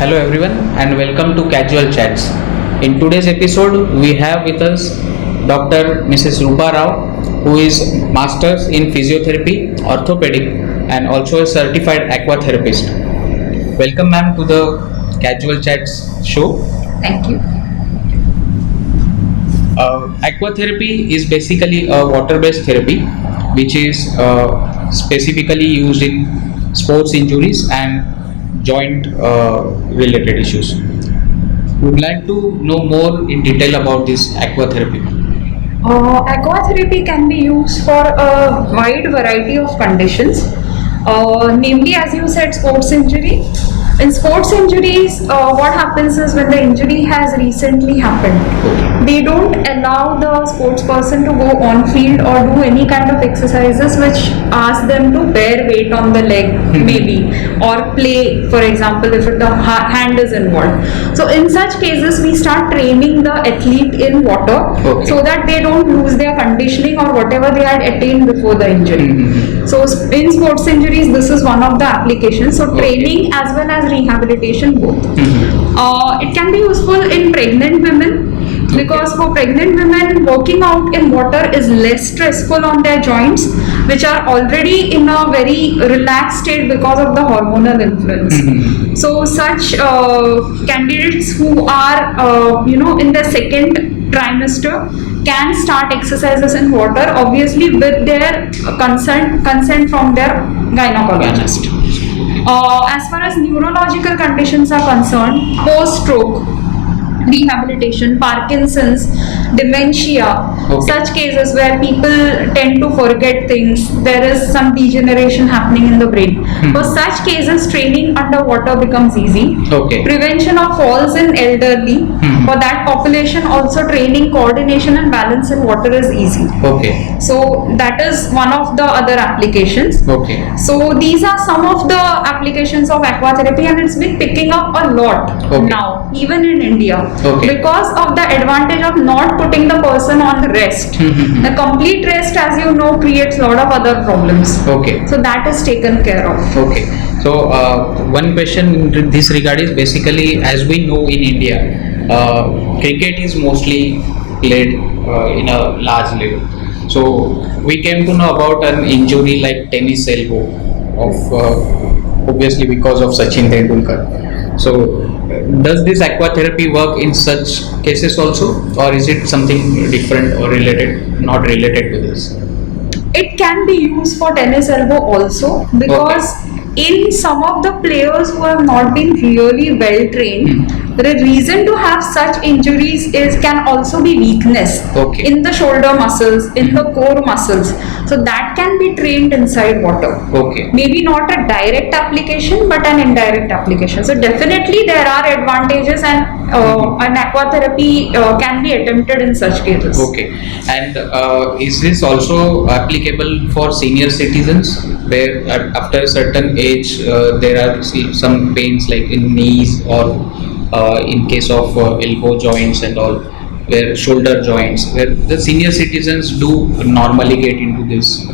Hello everyone and welcome to Casual Chats. In today's episode, we have with us Dr. Mrs. Roopa Rao, who is Masters in Physiotherapy, Orthopedic and also a Certified Aquatherapist. Welcome ma'am to the Casual Chats show. Thank you. Aquatherapy is basically a water-based therapy which is specifically used in sports injuries and joint related issues. Would like to know more in detail about this aquatherapy. Aquatherapy can be used for a wide variety of conditions, namely, as you said, sports injury. In sports injuries, what happens is when the injury has recently happened, they don't allow the sports person to go on field or do any kind of exercises which ask them to bear weight on the leg, maybe, or play, for example, if the hand is involved. So in such cases, we start training the athlete in water so that they don't lose their conditioning or whatever they had attained before the injury. So in sports injuries, this is one of the applications. So training as well as rehabilitation both. It can be useful in pregnant women because for pregnant women, working out in water is less stressful on their joints, which are already in a very relaxed state because of the hormonal influence. So such candidates who are in the second trimester can start exercises in water, obviously with their consent from their gynecologist. As far as neurological conditions are concerned, post-stroke rehabilitation, Parkinson's, dementia, such cases where people tend to forget things, there is some degeneration happening in the brain. For such cases, training underwater becomes easy. Prevention of falls in elderly, for that population also training coordination and balance in water is easy. So that is one of the other applications. So these are some of the applications of aquatherapy, and it's been picking up a lot now, even in India. Because of the advantage of not putting the person on rest. The complete rest, as you know, creates a lot of other problems. So that is taken care of. So one question in this regard is basically, as we know in India, cricket is mostly played in a large level. So we came to know about an injury like tennis elbow of obviously because of Sachin Tendulkar. So does this aquatherapy work in such cases also, or is it something different or not related to this? It can be used for tennis elbow also, because in some of the players who have not been really well trained, the reason to have such injuries can also be weakness in the shoulder muscles, in the core muscles. So that can be trained inside water. Maybe not a direct application, but an indirect application. So definitely there are advantages, and an aquatherapy can be attempted in such cases. And is this also applicable for senior citizens, where after a certain age there are some pains like in knees, or in case of elbow joints and all, where shoulder joints, where the senior citizens do normally get into this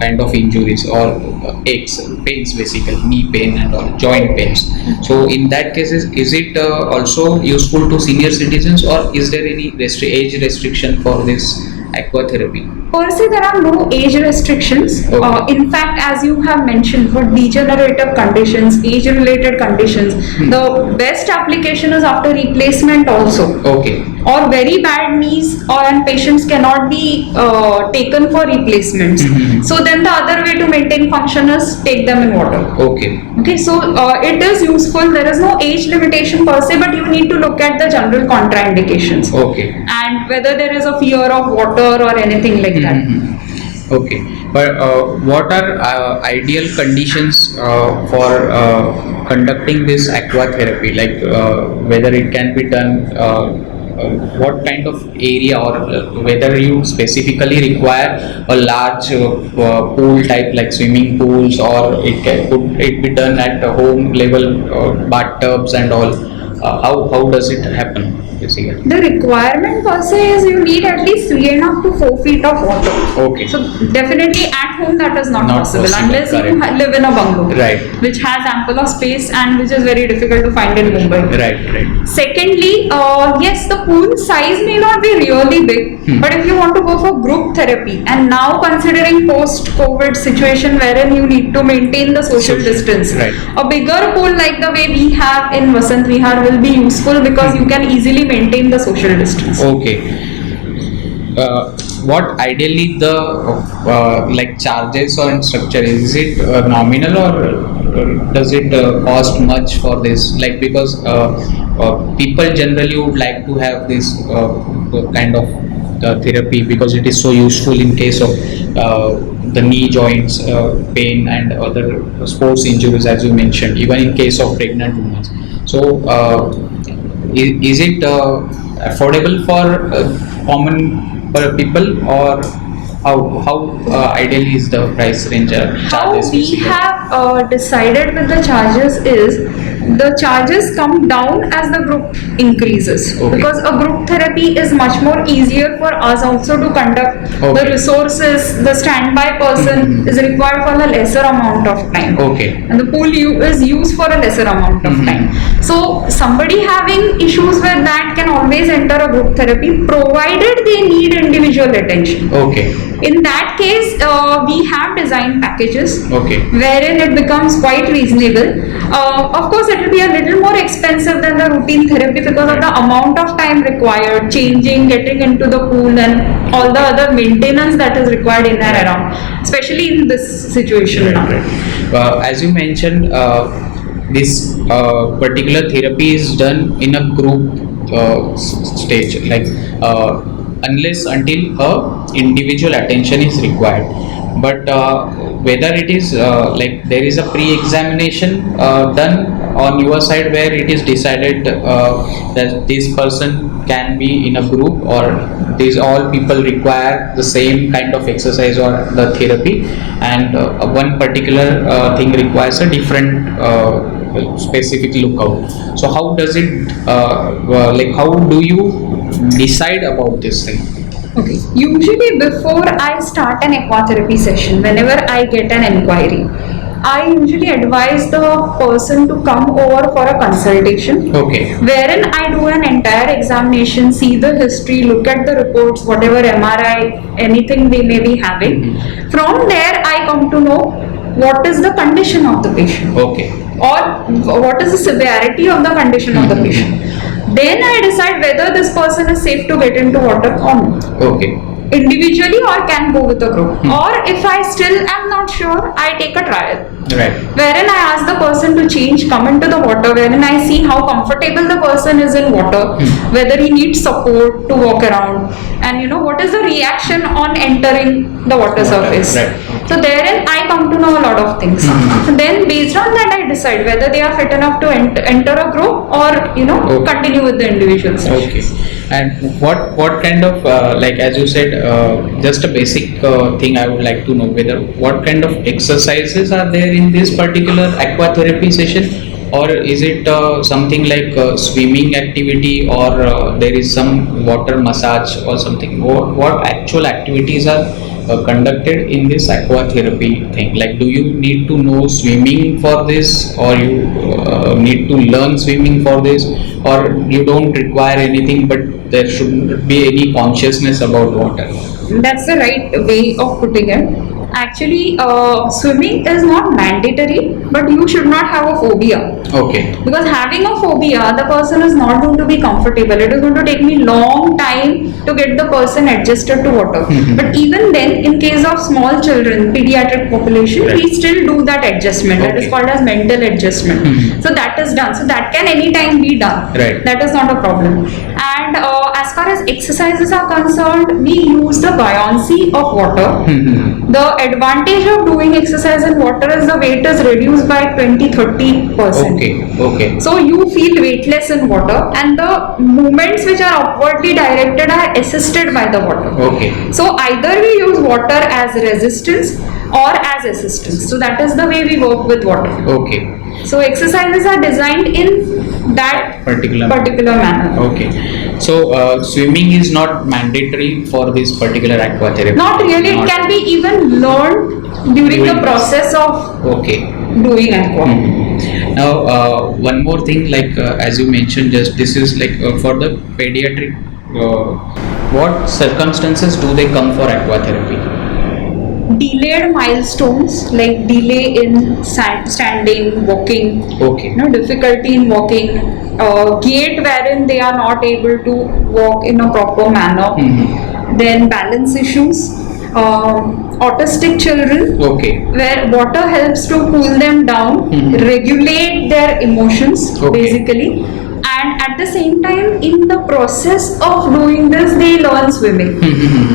kind of injuries or aches, pains, basically knee pain and all, joint pains. So in that case, is it also useful to senior citizens, or is there any age restriction for this aquatherapy? Per se, there are no age restrictions. In fact, as you have mentioned, for degenerative conditions, age-related conditions, the best application is after replacement also. Or very bad knees, and patients cannot be taken for replacements. So then the other way to maintain function is take them in water. So it is useful. There is no age limitation per se, but you need to look at the general contraindications. And whether there is a fear of water or anything like that. But what are ideal conditions for conducting this aquatherapy? Like whether it can be done, what kind of area, or whether you specifically require a large pool type like swimming pools, or could it be done at home level, bathtubs and all? How does it happen? basically? The requirement per se is you need at least 3.5 to 4 feet of water. Okay. So definitely at home that is not possible unless correct. you live in a bungalow, Right. which has ample of space and which is very difficult to find in Mumbai. Right. Secondly, yes, the pool size may not be really big, but if you want to go for group therapy, and now considering post-COVID situation wherein you need to maintain the social distance, right. a bigger pool like the way we have in Vasant Vihar will be useful because you can easily maintain the social distance. Okay. What ideally the like charges or structure is it nominal or does it cost much for this? Like because people generally would like to have this kind of therapy because it is so useful in case of the knee joints pain and other sports injuries, as you mentioned, even in case of pregnant women. So is it affordable for common people, or how ideally is the price range charges? How we basically? have decided with the charges is the charges come down as the group increases, Okay. because a group therapy is much more easier for us also to conduct. Okay. The resources, the standby person is required for a lesser amount of time. Okay. And the pool is used for a lesser amount of time. So somebody having issues with that can always enter a group therapy provided they need individual attention. Okay. In that case, we have design packages Okay. wherein it becomes quite reasonable. Of course, it will be a little more expensive than the routine therapy because of the amount of time required, changing, getting into the pool, and all the other maintenance that is required in and around, especially in this situation now. As you mentioned, this particular therapy is done in a group stage, like unless until individual attention is required. But whether it is like there is a pre-examination done on your side where it is decided that this person can be in a group, or these all people require the same kind of exercise or the therapy, and one particular thing requires a different specific lookout. So how does it like how do you decide about this thing? Okay. Usually before I start an aquatherapy session, whenever I get an inquiry, I usually advise the person to come over for a consultation. Okay. Wherein I do an entire examination, see the history, look at the reports, whatever MRI, anything they may be having. From there, I come to know what is the condition of the patient, Okay. or what is the severity of the condition of the patient. Then I decide whether this person is safe to get into water or not. Okay. Individually or can go with a group. Or if I still am not sure, I take a trial. Right. Wherein I ask the person to change, come into the water, wherein I see how comfortable the person is in water, whether he needs support to walk around, and what is the reaction on entering the water surface. Right. So therein I come to know a lot of things. So then based on that I decide whether they are fit enough to enter a group or continue with the individual session. Okay. And what kind of like as you said, just a basic thing I would like to know whether what kind of exercises are there in this particular aquatherapy session, or is it something like swimming activity, or there is some water massage or something? What actual activities are conducted in this aquatherapy thing? Like, do you need to know swimming for this, or you need to learn swimming for this, or you don't require anything, but there shouldn't be any consciousness about water? That's the right way of putting it. Actually, swimming is not mandatory, but you should not have a phobia. Okay. Because having a phobia, the person is not going to be comfortable. It is going to take me long time to get the person adjusted to water. But even then, in case of small children, pediatric population, we still do that adjustment. That is called as mental adjustment. So that is done. So that can anytime be done. Right. That is not a problem. And as far as exercises are concerned, we use the buoyancy of water. The advantage of doing exercise in water is the weight is reduced by 20-30%. Okay. So you feel weightless in water, and the movements which are upwardly directed are assisted by the water. Okay. So either we use water as resistance or as assistance. So that is the way we work with water. Okay. So exercises are designed in that particular manner. Okay. So swimming is not mandatory for this particular aquatherapy. Not really. It can be even learned during the process of doing aqua. Now, one more thing, like as you mentioned, just this is like for the pediatric. What circumstances do they come for aquatherapy? Delayed milestones like delay in standing, walking, difficulty in walking, gait wherein they are not able to walk in a proper manner, then balance issues, autistic children, where water helps to cool them down, regulate their emotions basically, and at the same time in the process of doing this they learn swimming.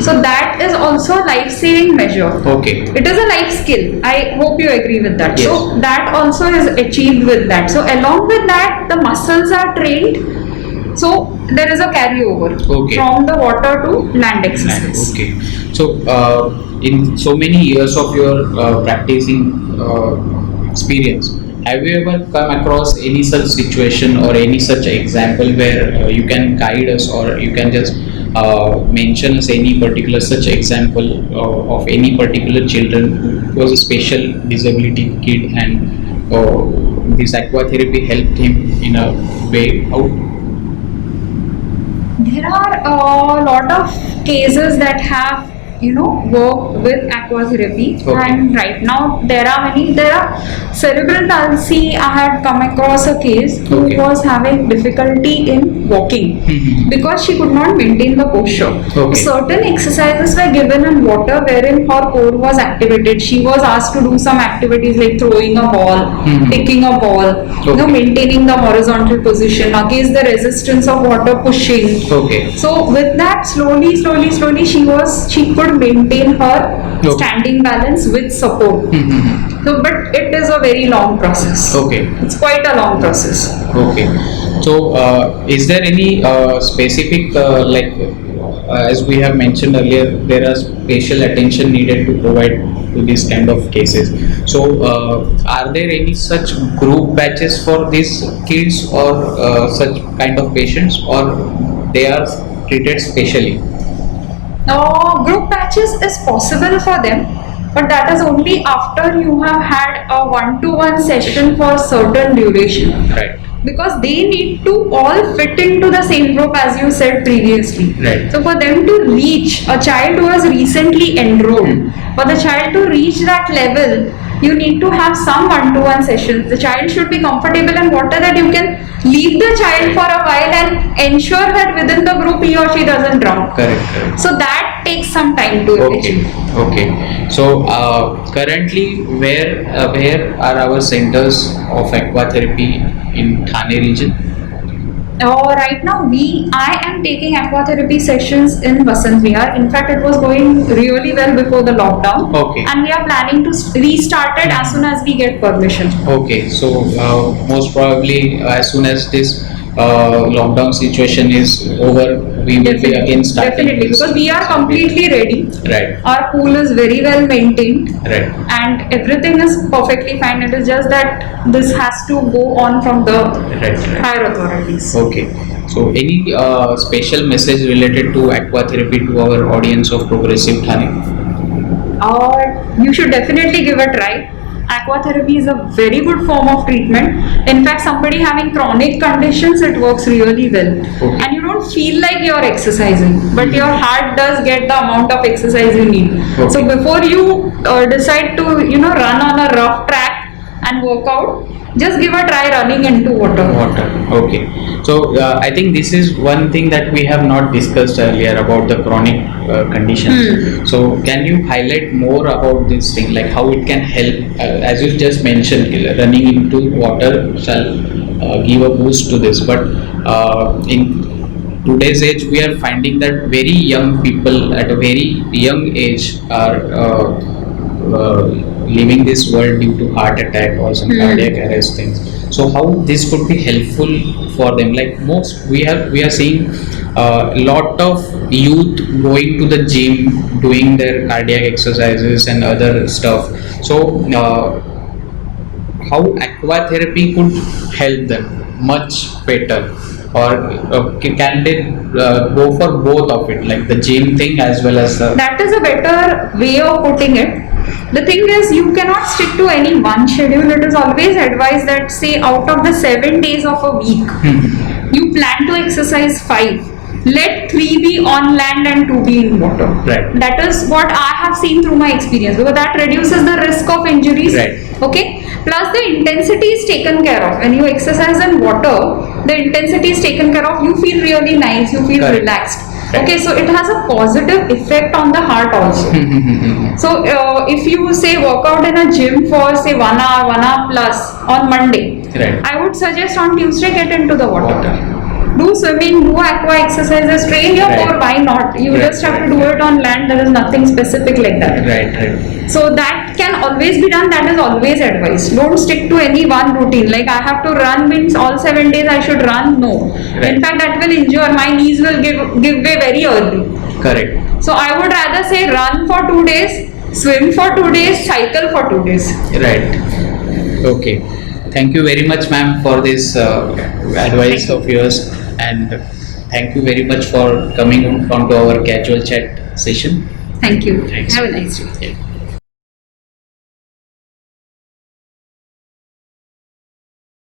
So that is also a life-saving measure. It is a life skill. I hope you agree with that. So that also is achieved with that. So along with that the muscles are trained. So there is a carryover from the water to land exercise. So in so many years of your practicing experience, have you ever come across any such situation or any such example where you can guide us, or you can just mention us any particular such example of any particular children who was a special disability kid and this aquatherapy helped him in a way out? There are a lot of cases that have work with aquatherapy, and right now there are cerebral palsy. I had come across a case who was having difficulty in walking because she could not maintain the posture. Certain exercises were given in water wherein her core was activated. She was asked to do some activities like throwing a ball, picking a ball, maintaining the horizontal position against the resistance of water pushing. So with that, slowly she could maintain her standing balance with support. So, but it is a very long process. It's quite a long process. So is there any specific as we have mentioned earlier, there are special attention needed to provide to these kind of cases. So are there any such group batches for these kids or such kind of patients, or they are treated specially? Group batches is possible for them, but that is only after you have had a one-to-one session for certain duration. Because they need to all fit into the same group, as you said previously. So for them to reach, a child who has recently enrolled, for the child to reach that level, you need to have some one-to-one sessions. The child should be comfortable in water that you can leave the child for a while and ensure that within the group he or she doesn't drown. So that takes some time to achieve. So currently, where are our centers of aquatherapy in Thane region? Right now, I am taking aquatherapy sessions in Vasant Vihar. In fact, it was going really well before the lockdown. And we are planning to restart it as soon as we get permission. So most probably as soon as this lockdown situation is over, we will be again starting. Definitely, because we are completely ready. Our pool is very well maintained. And everything is perfectly fine. It is just that this has to go on from the higher authorities. So any special message related to aquatherapy to our audience of Progressive Thane? You should definitely give a try. Aquatherapy is a very good form of treatment. In fact, somebody having chronic conditions, it works really well. And you don't feel like you're exercising, but your heart does get the amount of exercise you need. So before you decide to run on a rough track and work out, just give a try running into water. So I think this is one thing that we have not discussed earlier about the chronic conditions. So can you highlight more about this thing, like how it can help? As you just mentioned, running into water shall give a boost to this. But in today's age, we are finding that very young people at a very young age are leaving this world due to heart attack or some cardiac arrest things. So how this could be helpful for them? Like we are seeing a lot of youth going to the gym, doing their cardiac exercises and other stuff. So how aquatherapy could help them much better, or can they go for both of it, like the gym thing as well as the... That is a better way of putting it. The thing is, you cannot stick to any one schedule. It is always advised that, say, out of the 7 days of a week, you plan to exercise 5. Let 3 be on land and 2 be in water. Right. That is what I have seen through my experience, because that reduces the risk of injuries. Right. Okay. Plus, the intensity is taken care of. When you exercise in water, the intensity is taken care of. You feel really nice. You feel Correct. relaxed. Right. Okay, so it has a positive effect on the heart also. So if you say work out in a gym for say 1 hour, 1 hour plus on Monday, Right. I would suggest on Tuesday get into the water. Do swimming, do aqua exercises, train your Right. core, why not? You Right, just have to right, do right. it on land, there is nothing specific like that. Right. So that can always be done, that is always advised. Don't stick to any one routine, like I have to run means all 7 days I should run, no. Right. In fact, that will injure, my knees will give way very early. Correct. So I would rather say run for 2 days, swim for 2 days, cycle for 2 days. Right. Okay. Thank you very much, ma'am, for this advice of yours, and thank you very much for coming onto our casual chat session. Thank you. Thanks. Have a nice day. Yeah.